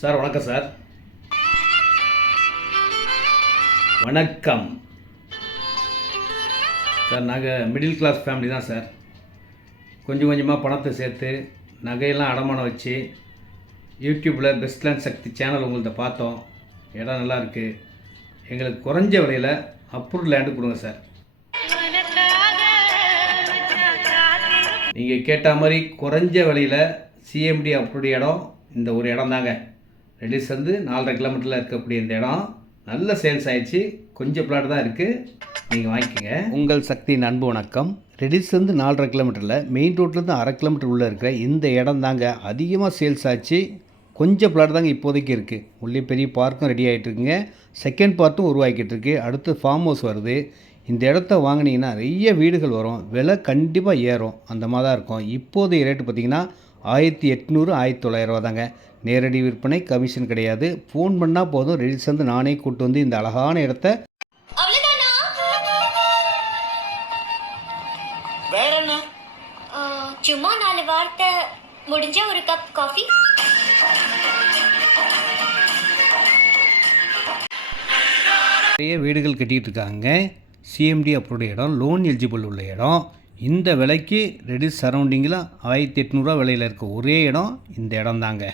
Sir வணக்கம் sir. வணக்கம் sir. நாங்கள் மிடில் கிளாஸ் ஃபேமிலி தான் சார். கொஞ்சம் கொஞ்சமாக பணத்தை சேர்த்து நகையெல்லாம் அடமானம் வச்சு யூடியூப்பில் பெஸ்ட் லேண்ட் சக்தி சேனல் உங்கள்கிட்ட பார்த்தோம். இடம் நல்லா இருக்குது, எங்களுக்கு குறைஞ்ச விலையில் அப்ரூவ் லேண்டு கொடுங்க சார். நீங்கள் கேட்ட மாதிரி குறைஞ்ச விலையில் சிஎம்டி அப்ரூவ் இடம் இந்த ஒரு இடம் தாங்க. ரெடிஸ் வந்து 4.5 கிலோமீட்டரில் இருக்கக்கூடிய இந்த இடம் நல்ல சேல்ஸ் ஆகிடுச்சு. கொஞ்சம் பிளாட் தான் இருக்குது, நீங்கள் வாங்கிக்கோங்க. உங்கள் சக்தியின் அன்பு வணக்கம். ரெடிஸ் வந்து 4.5 கிலோமீட்டரில் மெயின் ரோட்லேருந்து 1/2 கிலோமீட்டர் உள்ளே இருக்கிற இந்த இடம் தாங்க அதிகமாக சேல்ஸ் ஆச்சு. கொஞ்சம் பிளாட் தாங்க இப்போதைக்கு இருக்குது. உள்ளே பெரிய பார்க்கும் ரெடி ஆகிட்டுருக்குங்க. செகண்ட் பார்ட்டும் உருவாக்கிட்டு இருக்கு. அடுத்து ஃபார்ம் ஹவுஸ் வருது. இந்த இடத்த வாங்கினீங்கன்னா நிறைய வீடுகள் வரும். விலை கண்டிப்பாக ஏறும், அந்த மாதிரி தான் இருக்கும். இப்போதைய ரேட்டு பார்த்திங்கன்னா 1800 1900 ரூபா தாங்க. நேரடி விற்பனை, கமிஷன் கிடையாது. ஃபோன் பண்ணால் போதும், ரெடிஸ் வந்து நானே கூப்பிட்டு வந்து இந்த அழகான இடத்த வேற என்ன சும்மா 4 வார்த்தை முடிஞ்ச ஒரு கப் காஃபி. நிறைய வீடுகள் கட்டிகிட்டு இருக்காங்க. சிஎம்டி அப்ரூவ்டு இடம், லோன் எலிஜிபிள் உள்ள இடம். இந்த விலைக்கு ரெடிஸ் சரௌண்டிங்கில் 1800 ரூபா விலையில் இருக்க ஒரே இடம் இந்த இடம் தாங்க.